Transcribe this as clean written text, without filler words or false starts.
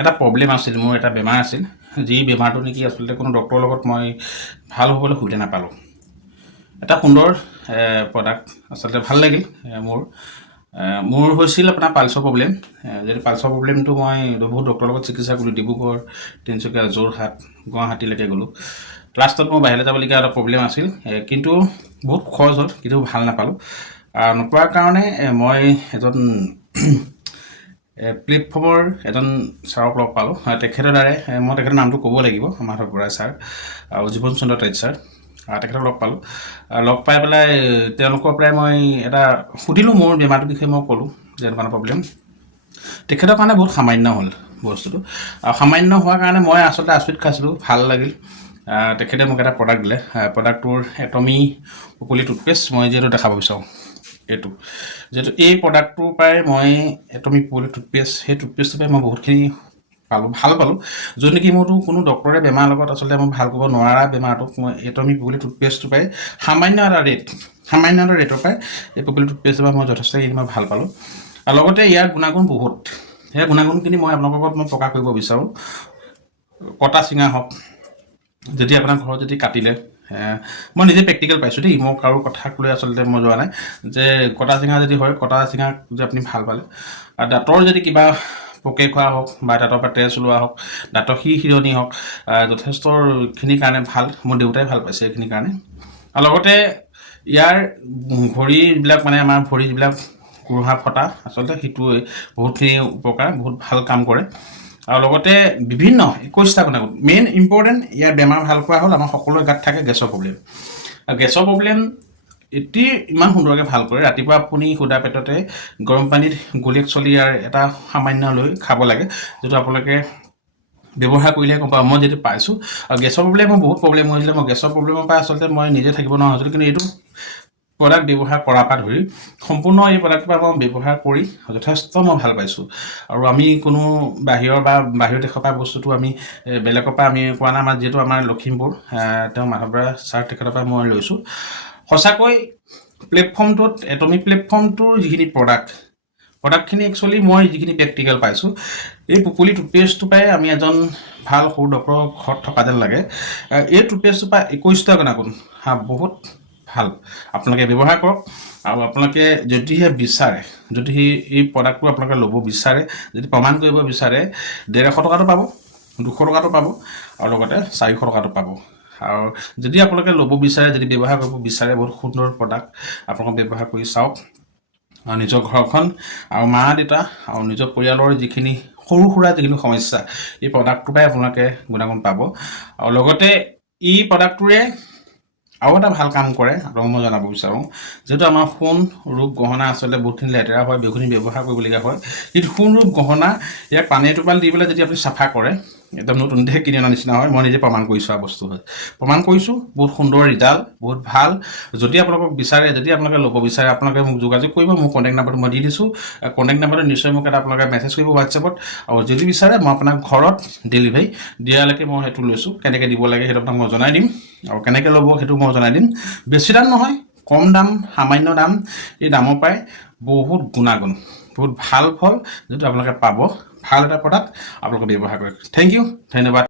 এটা প্ৰব্লেম আছিল, মোৰ এটা বেমাৰ আছিল, যি বেমাৰটো নেকি আচলতে কোনো ডক্টৰৰ লগত মই ভাল হ'বলৈ সুবিধা নাপালোঁ। এটা সুন্দৰ প্ৰডাক্ট আচলতে ভাল লাগিল মোৰ হৈছিল আপোনাৰ পালছৰ প্ৰব্লেম। যদি পালছৰ প্ৰব্লেমটো মই বহুত ডক্টৰৰ লগত চিকিৎসা কৰিলোঁ, ডিব্ৰুগড়, তিনিচুকীয়া, যোৰহাট, গুৱাহাটীলৈকে গ'লোঁ। লাষ্টত মোৰ বাহিৰলৈ যাবলগীয়া এটা প্ৰব্লেম আছিল, কিন্তু বহুত খৰচ হ'ল, কিন্তু ভাল নাপালোঁ। নোপোৱাৰ কাৰণে মই এজন প্লেটফৰ্মৰ এজন ছাৰক লগ পালোঁ। তেখেতৰ দ্বাৰাই মই তেখেতৰ নামটো ক'ব লাগিব, মাধৱ বৰা ছাৰ আৰু জীৱন চন্দ্ৰ টেট ছাৰ। তেখেতক লগ পালোঁ। লগ পাই পেলাই তেওঁলোকৰ পৰাই মই এটা সুধিলোঁ, মোৰ বেমাৰটোৰ বিষয়ে মই ক'লোঁ যে এনেকুৱা প্ৰব্লেম। তেখেতৰ কাৰণে বহুত সামান্য হ'ল বস্তুটো, আৰু সামান্য হোৱাৰ কাৰণে মই আচলতে আচৰিত খাইছিলোঁ, ভাল লাগিল। তেখেতে মোক এটা প্ৰডাক্ট দিলে। প্ৰডাক্টটোৰ এটমি পপুলি টুথপেষ্ট, মই যিহেতু দেখাব বিচাৰোঁ এইটো, যিহেতু এই প্ৰডাক্টটোৰ পৰাই মই এটমি পপুলি টুথপেষ্ট, সেই টুথপেষ্টটোৰ পৰাই মই বহুতখিনি ভাল পালোঁ। য'ত নেকি মোৰতো কোনো ডক্টৰে বেমাৰৰ লগত আচলতে মই ভাল কৰিব নোৱাৰা বেমাৰটোক মই এটমি পপুলি টুথপেষ্টটোৰ পৰাই সামান্য এটা ৰেটৰ পৰাই এই পপুলি টুথপেষ্টটোৰ পৰা মই যথেষ্টখিনি মই ভাল পালোঁ। আৰু লগতে ইয়াৰ গুণাগুণ বহুত, সেই গুণাগুণখিনি মই আপোনালোকৰ লগত মই প্ৰকাশ কৰিব বিচাৰোঁ। কটা চিঙা হওক, যদি আপোনাৰ ঘৰত যদি কাটিলে, মই নিজে প্ৰেক্টিকেল পাইছোঁ দেই, মই কাৰো কথাক লৈ আচলতে মই যোৱা নাই, যে কটা চিঙা যদি হয়, কটা চিঙা যদি আপুনি ভাল পালে, আৰু দাঁতৰ যদি কিবা পোকে খোৱা হওক বা দাঁতৰ পৰা তেজ ওলোৱা হওক, দাঁতৰ শিৰণি হওক, যথেষ্টখিনিৰ কাৰণে ভাল। মোৰ দেউতাই ভাল পাইছে এইখিনিৰ কাৰণে। আৰু লগতে ইয়াৰ ভৰিবিলাক, মানে আমাৰ ভৰি যিবিলাক কুঢ়া ফটা, আচলতে সেইটোৱে বহুতখিনি উপকাৰ, বহুত ভাল কাম কৰে। আৰু লগতে বিভিন্ন 21টা গুণাগুণ। মেইন ইম্পৰ্টেণ্ট, ইয়াৰ বেমাৰ ভাল কৰা হ'ল আমাৰ সকলোৰে গাত থাকে গেছৰ প্ৰব্লেম। আৰু গেছৰ প্ৰব্লেম এটি ইমান সুন্দৰকৈ ভাল কৰে। ৰাতিপুৱা আপুনি সুদা পেটতে গৰম পানীত গুলি একচুৱেলি ইয়াৰ এটা সামান্য লৈ খাব লাগে, যিটো আপোনালোকে ব্যৱহাৰ কৰিলে গম পাব। মই যিটো পাইছোঁ, আৰু গেছৰ প্ৰব্লেম মোৰ বহুত প্ৰব্লেম হৈছিলে, মই গেছৰ প্ৰব্লেমৰ পৰা আচলতে মই নিজে থাকিব নোৱাৰা হৈছিলোঁ, কিন্তু এইটো প্ৰডাক্ট ব্যৱহাৰ কৰাৰ পৰা ধৰি সম্পূৰ্ণ এই প্ৰডাক্টৰ পৰা মই ব্যৱহাৰ কৰি যথেষ্ট মই ভাল পাইছোঁ। আৰু আমি কোনো বাহিৰৰ দেশৰ পৰা বস্তুটো আমি বেলেগৰ পৰা আমি কোৱা নাই, আমাৰ যিহেতু আমাৰ লখিমপুৰ, তেওঁ মাধৱ বৰা ছাৰ তেখেতৰ পৰা মই লৈছোঁ। সঁচাকৈ প্লেটফৰ্মটোত, এটমি প্লেটফৰ্মটোৰ যিখিনি প্ৰডাক্টখিনি একচুৱেলি মই যিখিনি প্ৰেক্টিকেল পাইছোঁ, এই পপুলি টুথপেষ্টটোৰ পৰাই আমি এজন ভাল সৰু ডক্টৰৰ ঘৰত থকা যেন লাগে। এই টুথপেষ্টটোৰ পৰা 21টা গুণাগুণ বহুত ভাল। আপোনালোকে ব্যৱহাৰ কৰক। আৰু আপোনালোকে যদিহে বিচাৰে, যদি এই প্ৰডাক্টটো আপোনালোকে ল'ব বিচাৰে, যদি প্ৰমাণ কৰিব বিচাৰে, 150 টকাটো পাব, 200 টকাটো পাব, আৰু লগতে 400 টকাটো পাব। আৰু যদি আপোনালোকে ল'ব বিচাৰে, যদি ব্যৱহাৰ কৰিব বিচাৰে, বহুত সুন্দৰ প্ৰডাক্ট, আপোনালোকে ব্যৱহাৰ কৰি চাওক। আৰু নিজৰ ঘৰখন আৰু মা দেউতা আৰু নিজৰ পৰিয়ালৰ যিখিনি সৰু সুৰা যিখিনি সমস্যা, এই প্ৰডাক্টটোৰ পৰাই আপোনালোকে গুণাগুণ পাব। আৰু লগতে এই প্ৰডাক্টটোৰে আৰু এটা ভাল কাম কৰে, আপোনাক মই জনাব বিচাৰোঁ। যিহেতু আমাৰ সোণ ৰূপ গহনা আচলতে বহুতখিনি লেতেৰা হয়, বহুখিনি ব্যৱহাৰ কৰিবলগীয়া হয়, কিন্তু সোণ ৰূপ গহনা ইয়াক পানী এটোপাল দি পেলাই যদি আপুনি চাফা কৰে, একদম নতুন দেহ কিনি অনা নিচিনা হয়। মই নিজে প্ৰমাণ কৰিছোঁ, বস্তু হয়, প্ৰমাণ কৰিছোঁ, বহুত সুন্দৰ ৰিজাল্ট, বহুত ভাল। যদি আপোনালোকক বিচাৰে, যদি আপোনালোকে ল'ব বিচাৰে, আপোনালোকে মোক যোগাযোগ কৰিব। মোৰ কণ্টেক্ট নাম্বাৰটো মই দি দিছোঁ। কণ্টেক্ট নাম্বাৰটো নিশ্চয় মোক এটা আপোনালোকে মেছেজ কৰিব হোৱাটছএপত। আৰু যদি বিচাৰে, মই আপোনাক ঘৰত ডেলিভাৰী দিয়ালৈকে মই সেইটো লৈছোঁ। কেনেকৈ দিব লাগে সেইটো আপোনাক মই জনাই দিম, আৰু কেনেকৈ ল'ব সেইটো মই জনাই দিম। বেছি দাম নহয়, কম দাম, সামান্য দাম। এই দামৰ পৰাই বহুত গুণাগুণ, বহুত ভাল ফল যিটো আপোনালোকে পাব। ভাল এটা প্ৰডাক্ট আপোনালোকে ব্যৱহাৰ কৰে। থেংক ইউ, ধন্যবাদ।